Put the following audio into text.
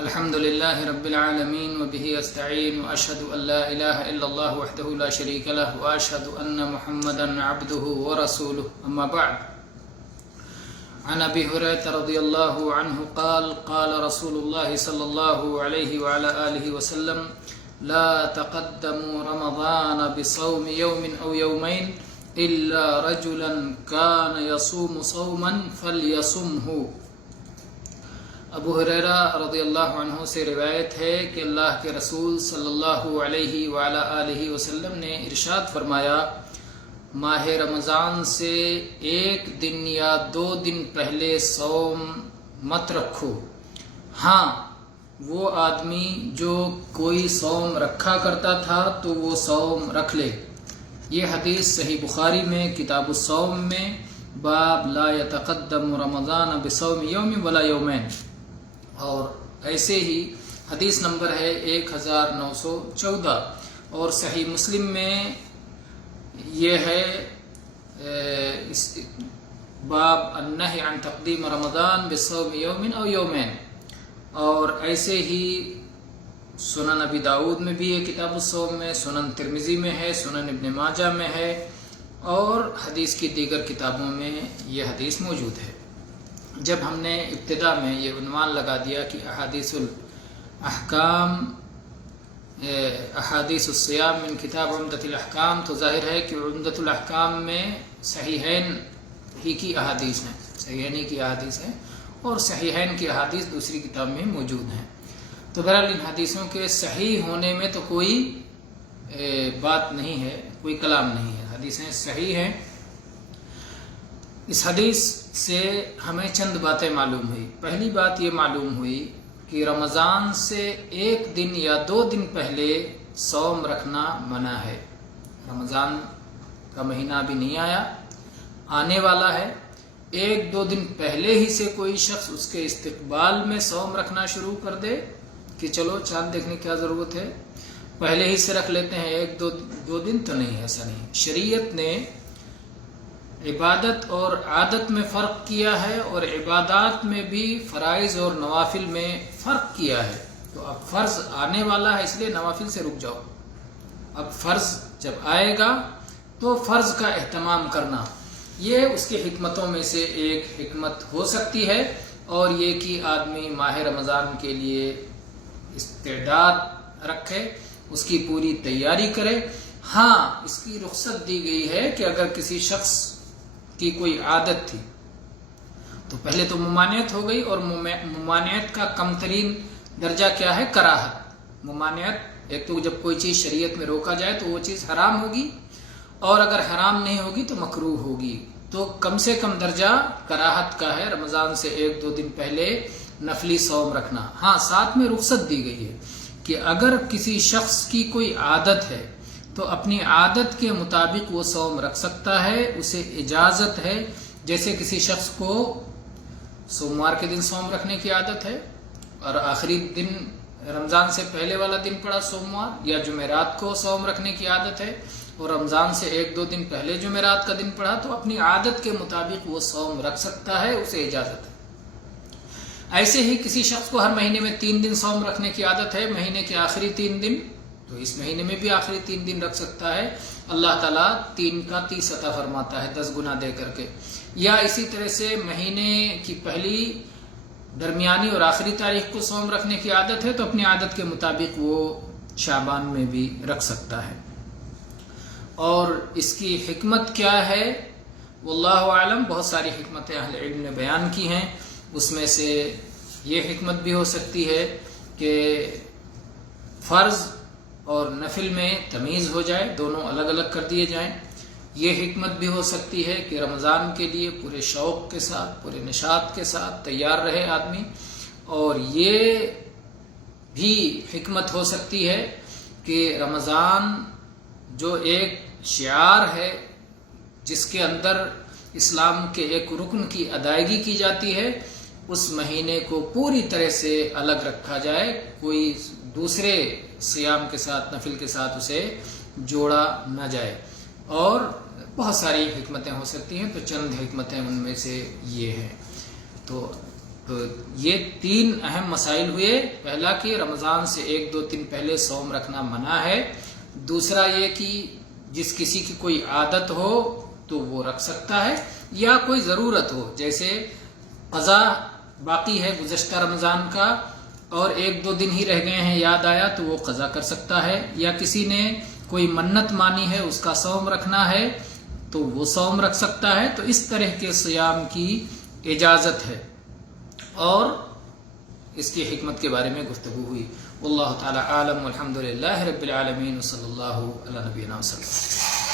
الحمد لله رب العالمين وبه أستعين وأشهد أن لا إله إلا الله وحده لا شريك له وأشهد أن محمدا عبده ورسوله أما بعد عن أبي هريرة رضي الله عنه قال رسول الله صلى الله عليه وعلى آله وسلم لا تقدموا رمضان بصوم يوم أو يومين إلا رجلا كان يصوم صوما فليصمه۔ ابو ہریرہ رضی اللہ عنہ سے روایت ہے کہ اللہ کے رسول صلی اللہ علیہ وعلی آلہ وسلم نے ارشاد فرمایا، ماہ رمضان سے ایک دن یا 2 دن پہلے صوم مت رکھو، ہاں وہ آدمی جو کوئی صوم رکھا کرتا تھا تو وہ صوم رکھ لے۔ یہ حدیث صحیح بخاری میں کتاب الصوم میں باب لا یتقدم رمضان بصوم یوم ولا یومین، اور ایسے ہی حدیث نمبر ہے 1914، اور صحیح مسلم میں یہ ہے باب النہی عن تقدیم رمضان بصوم یوم او یومین، اور ایسے ہی سنن ابی داود میں بھی ہے کتاب الصوم میں، سنن ترمذی میں ہے، سنن ابن ماجہ میں ہے، اور حدیث کی دیگر کتابوں میں یہ حدیث موجود ہے۔ جب ہم نے ابتدا میں یہ عنوان لگا دیا کہ احادیث الاحکام احادیث الصیام من کتاب عمدۃ الاحکام، تو ظاہر ہے کہ عمدۃ الاحکام میں صحیحین ہی کی احادیث ہیں، صحیحین ہی کی احادیث ہیں، اور صحیحین کی احادیث دوسری کتاب میں موجود ہیں۔ تو بہرحال ان حدیثوں کے صحیح ہونے میں تو کوئی بات نہیں ہے، کوئی کلام نہیں ہے، حدیثیں صحیح ہیں۔ اس حدیث سے ہمیں چند باتیں معلوم ہوئی۔ پہلی بات یہ معلوم ہوئی کہ رمضان سے 1 دن یا 2 دن پہلے صوم رکھنا منع ہے۔ رمضان کا مہینہ ابھی نہیں آیا، آنے والا ہے، 1-2 دن پہلے ہی سے کوئی شخص اس کے استقبال میں صوم رکھنا شروع کر دے کہ چلو چاند دیکھنے کی کیا ضرورت ہے، پہلے ہی سے رکھ لیتے ہیں 1-2 دن، تو نہیں، ایسا نہیں۔ شریعت نے عبادت اور عادت میں فرق کیا ہے، اور عبادات میں بھی فرائض اور نوافل میں فرق کیا ہے۔ تو اب فرض آنے والا ہے، اس لیے نوافل سے رک جاؤ۔ اب فرض جب آئے گا تو فرض کا اہتمام کرنا، یہ اس کی حکمتوں میں سے ایک حکمت ہو سکتی ہے، اور یہ کہ آدمی ماہ رمضان کے لیے استعداد رکھے، اس کی پوری تیاری کرے۔ ہاں، اس کی رخصت دی گئی ہے کہ اگر کسی شخص کی کوئی عادت تھی تو پہلے تو ممانعت ہو گئی، اور ممانعت کا کم ترین درجہ کیا ہے؟ کراہت۔ ممانعت، ایک تو جب کوئی چیز شریعت میں روکا جائے تو وہ چیز حرام ہوگی، اور اگر حرام نہیں ہوگی تو مکروہ ہوگی، تو کم سے کم درجہ کراہت کا ہے رمضان سے 1-2 دن پہلے نفلی صوم رکھنا۔ ہاں، ساتھ میں رخصت دی گئی ہے کہ اگر کسی شخص کی کوئی عادت ہے تو اپنی عادت کے مطابق وہ صوم رکھ سکتا ہے، اسے اجازت ہے۔ جیسے کسی شخص کو سوموار کے دن صوم رکھنے کی عادت ہے، اور آخری دن رمضان سے پہلے والا دن پڑا سوموار، یا جمعرات کو صوم رکھنے کی عادت ہے اور رمضان سے 1-2 دن پہلے جمعرات کا دن پڑا، تو اپنی عادت کے مطابق وہ صوم رکھ سکتا ہے، اسے اجازت ہے۔ ایسے ہی کسی شخص کو ہر مہینے میں 3 دن صوم رکھنے کی عادت ہے، مہینے کے آخری 3 دن، تو اس مہینے میں بھی آخری 3 دن رکھ سکتا ہے۔ اللہ تعالیٰ 3 کا 30 عطا فرماتا ہے 10 گنا دے کر کے۔ یا اسی طرح سے مہینے کی پہلی، درمیانی اور آخری تاریخ کو صوم رکھنے کی عادت ہے تو اپنی عادت کے مطابق وہ شعبان میں بھی رکھ سکتا ہے۔ اور اس کی حکمت کیا ہے؟ واللہ اعلم، بہت ساری حکمتیں اہل علم نے بیان کی ہیں۔ اس میں سے یہ حکمت بھی ہو سکتی ہے کہ فرض اور نفل میں تمیز ہو جائے، دونوں الگ الگ کر دیے جائیں۔ یہ حکمت بھی ہو سکتی ہے کہ رمضان کے لیے پورے شوق کے ساتھ، پورے نشاط کے ساتھ تیار رہے آدمی۔ اور یہ بھی حکمت ہو سکتی ہے کہ رمضان جو ایک شعار ہے، جس کے اندر اسلام کے ایک رکن کی ادائیگی کی جاتی ہے، اس مہینے کو پوری طرح سے الگ رکھا جائے، کوئی دوسرے صیام کے ساتھ، نفل کے ساتھ اسے جوڑا نہ جائے۔ اور بہت ساری حکمتیں ہو سکتی ہیں، تو چند حکمتیں ان میں سے یہ ہیں۔ تو تو یہ 3 اہم مسائل ہوئے. پہلا کہ رمضان سے 1-2 دن پہلے صوم رکھنا منع ہے. دوسرا یہ کہ جس کسی کی کوئی عادت ہو تو وہ رکھ سکتا ہے، یا کوئی ضرورت ہو، جیسے قضا باقی ہے گزشتہ رمضان کا اور 1-2 دن ہی رہ گئے ہیں، یاد آیا تو وہ قضا کر سکتا ہے، یا کسی نے کوئی منت مانی ہے اس کا صوم رکھنا ہے تو وہ صوم رکھ سکتا ہے. تو اس طرح کے صیام کی اجازت ہے اور اس کی حکمت کے بارے میں گفتگو ہوئی. واللہ تعالی عالم والحمد للہ رب العالمین، صلی اللہ علی نبینا وسلم.